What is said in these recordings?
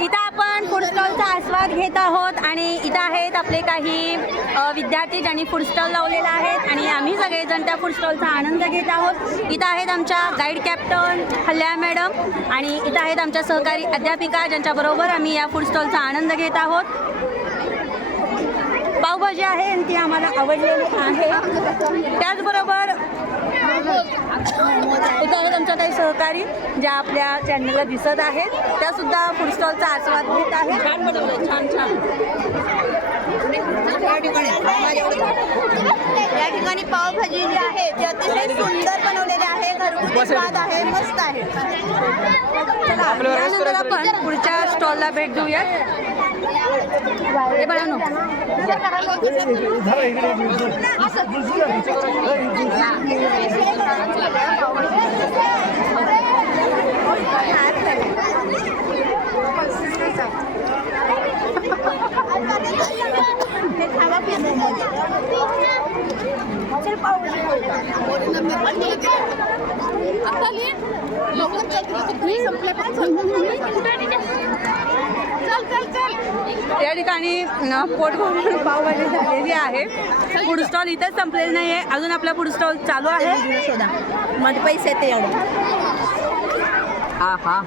इथं आपण फूड स्टॉलचा आस्वाद घेत आहोत आणि इथं आहेत आपले काही विद्यार्थी ज्यांनी फूड स्टॉल लावलेला आहेत आणि आम्ही सगळेजण त्या फूड स्टॉलचा आनंद घेत आहोत. इथं आहेत आमच्या गाईड कॅप्टन हल्या मॅडम आणि इथं आहेत आमच्या सहकारी अध्यापिका ज्यांच्याबरोबर आम्ही या फूड स्टॉलचा आनंद घेत आहोत. पावभाजी आहे आणि ती आम्हाला आवडलेली आहे. त्याचबरोबर इथं आहेत आमच्या काही सहकारी ज्या आपल्या चॅनलला दिसत आहेत. त्या सुद्धा फूड स्टॉलचा आस्वाद घेत आहेत. छान बनवलं छान छान. या ठिकाणी पावभाजी जी आहे ती अतिशय सुंदर बनवलेली आहे. घरगुती स्वाद आहे मस्त आहे. चला यानंतर आपण पुढच्या स्टॉलला भेट देऊयात. हे. या ठिकाणी पोट भरून पावभाजी झालेली आहे. फूड स्टॉल इथेच संपलेलं नाही आहे अजून आपला फूड स्टॉल चालू आहे. शोधा. मध्ये पैसे येते एवढं. हा हा.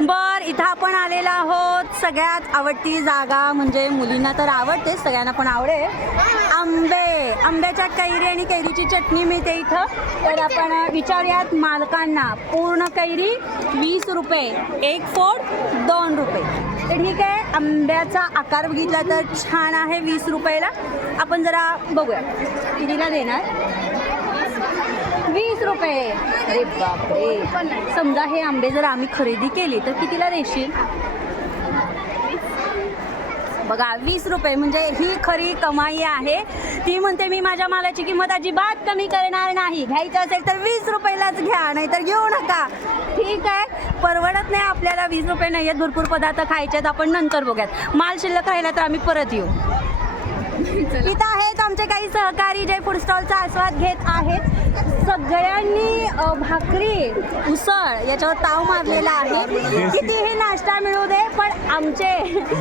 बर इथं आपण आलेलो आहोत. सगळ्यात आवडती जागा म्हणजे मुलींना तर आवडते सगळ्यांना पण आवडेल आंबे आंब्याच्या कैरी आणि कैरीची चटणी मिळते इथं. तर आपण विचारूयात मालकांना पूर्ण कैरी वीस रुपये एक फोड दोन रुपये. तर ठीक आहे आंब्याचा आकार बघितला तर छान आहे वीस रुपयाला. आपण जरा बघूया. कितीला देणार? वीस रुपये. अरे बापरे. समजा हे आंबे जर आम्ही खरेदी केली तर कितीला देशील? बघा वीस रुपये. म्हणजे ही खरी कमाई आहे. ती म्हणते मी माझ्या मालाची किंमत अजिबात कमी करणार नाही. घ्यायचं असेल तर वीस रुपयालाच घ्या नाहीतर घेऊ नका. ठीक आहे. परवडत नाही आपल्याला वीस रुपये नाही आहेत भरपूर पदार्थ खायचे आहेत. आपण नंतर बघूयात. माल शिल्लक राहिला तर आम्ही परत येऊ. इथं आहेत आमचे काही सहकारी जे फूड स्टॉलचा आस्वाद घेत आहेत. सगळ्यांनी भाकरी उसळ याच्यावर ताव मारलेला आहे. कितीही नाश्ता मिळू दे पण आमचे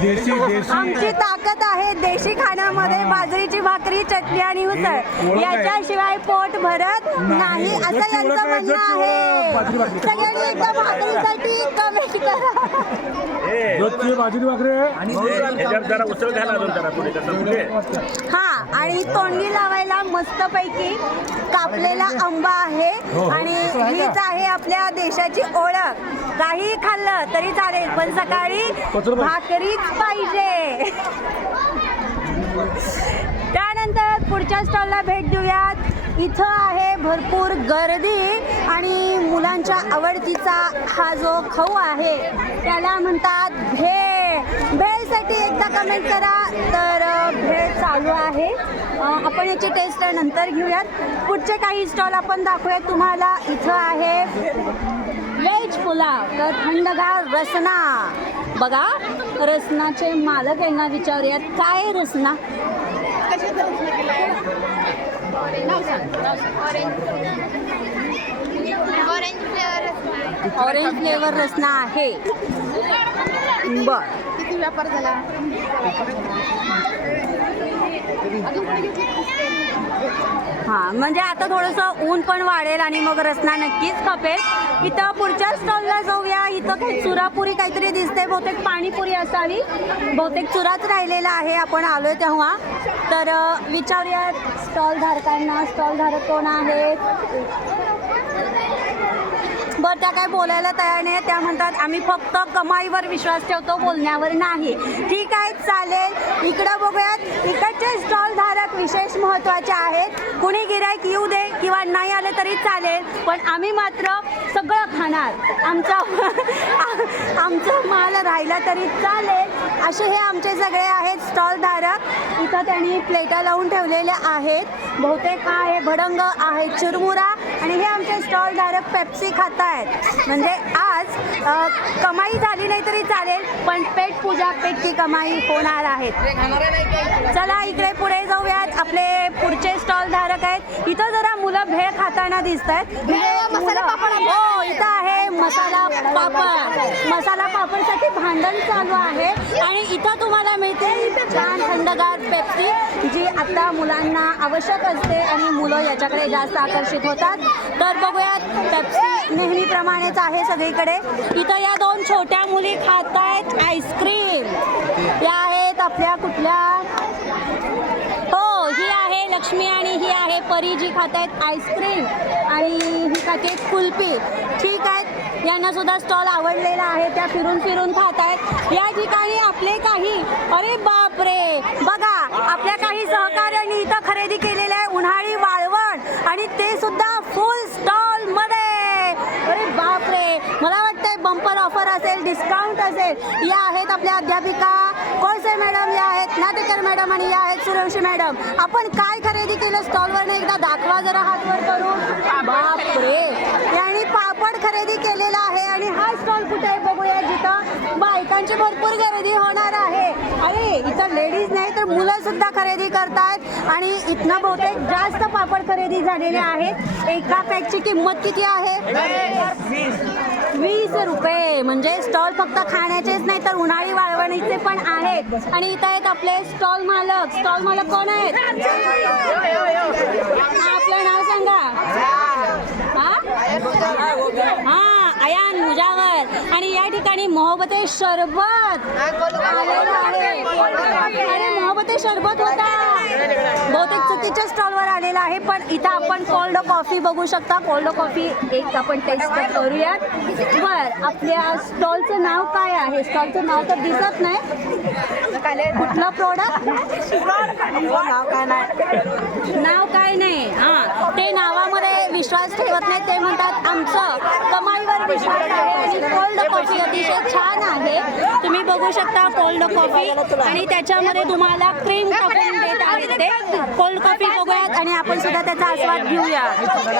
देशी देशी. आमची ताकद आहे देशी खाण्यामध्ये. बाजरीची भाकरी चटणी आणि उसळ. याच्याशिवाय पोट भरत नाही. असं यांचं म्हणणं आहे. भाकरी. सगळ्यांनी एकदा भाकरीसाठी कमेंट करा. बाजरी भाकरी. हा आणि तोंडी लावायला मस्तपैकी कापलेला आंबा आहे हो, हो. आणि? हीच आहे आपल्या देशाची ओळख काही खाल्लं तरी चालेल पण सकाळी. भाकरीच पाहिजे त्यानंतर पुढच्या स्टॉलला भेट देऊयात इथं आहे भरपूर गर्दी आणि मुलांच्या आवडतीचा हा जो खाऊ आहे त्याला म्हणतात भेळसाठी एकदा कमेंट करा. तर भेळ चालू आहे. आपण याची टेस्ट नंतर घेऊयात. पुढचे काही स्टॉल आपण दाखवूयात. तुम्हाला इथं आहे व्हेज पुलाव. तर थंडगार रसना. बघा रसनाचे मालक यांना विचारूयात. काय रसना? ऑरेंज फ्लेवर रसना आहे. बर. व्यापार झाला. हां म्हणजे आता थोडंसं ऊन पण वाढेल आणि मग रसना नक्कीच खपेल. इथं पुढच्या स्टॉलला जाऊया. इथं काही चुरापुरी काहीतरी दिसते. बहुतेक पाणीपुरी असावी. बहुतेक चुराच राहिलेला आहे. आपण आलोय तेव्हा. तर विचारूया स्टॉल धारकांना. स्टॉल धारक कोण आहेत? बरं त्या काय बोलायला तयार नाही त्या म्हणतात आम्ही फक्त कमाईवर विश्वास ठेवतो बोलण्यावर नाही. ठीक आहे चालेल. इकडं बघूयात. इकडचे स्टॉल धारक विशेष महत्त्वाचे आहेत. कुणी गिरायक येऊ दे किंवा नाही आले तरी चालेल पण आम्ही मात्र सगळं खाणार. आमचा आमचा माल राहिला तरी चालेल. असे हे आमचे सगळे आहेत स्टॉलधारक इथं त्यांनी प्लेटा लावून ठेवलेल्या आहेत. बहुतेक हा आहे भडंग आहे चुरमुरा आणि हे आमचे स्टॉलधारक पेप्सी खात आहेत म्हणजे आज कमाई झाली नाही तरी चालेल पण पेट पूजा पेटची कमाई होणार आहेत चला इकडे पुढे जाऊयात. आपले पुढचे स्टॉलधारक आहेत. इथं जरा मुलं भेळ खाताना दिसत आहेत म्हणजे हो इथं आहे मसाला पापड. मसाला पापडसाठी भांडण चालू आहे. आणि इथं तुम्हाला मिळते छान थंडगार पेप्सी जी आता मुलांना आवश्यक असते आणि मुलं याच्याकडे जास्त आकर्षित होतात. तर बघूयात पेप्सी नेहमीप्रमाणेच आहे सगळीकडे. इथं या दोन छोट्या मुली खात आहेत आईस्क्रीम. या आहेत आपल्या कुठल्या लक्ष्मी आणि ही आहे परी जी खात आहेत आईस्क्रीम आणि ही खाते कुल्फी. ठीक आहेत. यांना सुद्धा स्टॉल आवडलेला आहे. त्या फिरून फिरून खात आहेत या ठिकाणी आपले काही अरे बापरे! बघा आपल्या काही सहकार्यांनी इथं खरेदी केलेलं आहे उन्हाळी वाळवण आणि ते सुद्धा फुल स्टॉलमध्ये. अरे बापरे! मला वाटतंय बंपर ऑफर असेल डिस्काउंट असेल. या आहेत आपल्या अध्यापिका कोळसे मॅडम या आहेत नाटेकर मॅडम आणि या आहेत सूर्यवंशी मॅडम. आपण काय खरेदी केलं? स्टॉलवर एकदा दाखवा जरा हात वर करून. बापरे. यांनी पापड खरेदी केलेला आहे आणि हा स्टॉल कुठे आहे बघूया जिथं बायकांची भरपूर खरेदी होणार आहे. अरे इथं लेडीज नाही तर मुलं सुद्धा खरेदी करतायत आणि इथनं बहुतेक जास्त पापड खरेदी झालेले आहेत. एका पॅकची किंमत किती आहे? वीस रुपये. म्हणजे स्टॉल फक्त खाण्याचेच नाही तर उन्हाळी वाळवणीचे पण आहेत. आणि इथं आहेत आपले स्टॉल मालक. स्टॉल मालक कोण आहेत? आपलं नाव सांगा. हा? हा मुजावर. आणि या ठिकाणी मोहबते शरबत आलेलं अरे शरबत होता. बहुतेक चुकीच्या स्टॉलवर आलेला आहे पण इथं आपण कोल्ड कॉफी बघू शकता. कोल्ड कॉफी एक आपण टेस्ट करूयात. बर आपल्या स्टॉलचं नाव काय आहे? स्टॉलचं नाव तर दिसत नाही. कुठलं प्रोडक्ट नाव काय नाही. हा ते नावामध्ये विश्वास ठेवत नाही. ते म्हणतात आमचं कमाईवर आहे आणि कोल्ड कॉफी अतिशय छान आहे तुम्ही बघू शकता कोल्ड कॉफी आणि त्याच्यामध्ये तुम्हाला क्रीम टाकून देत आहेत ते कोल्ड कॉफी बघूयात आणि आपण सुद्धा त्याचा आस्वाद घेऊया.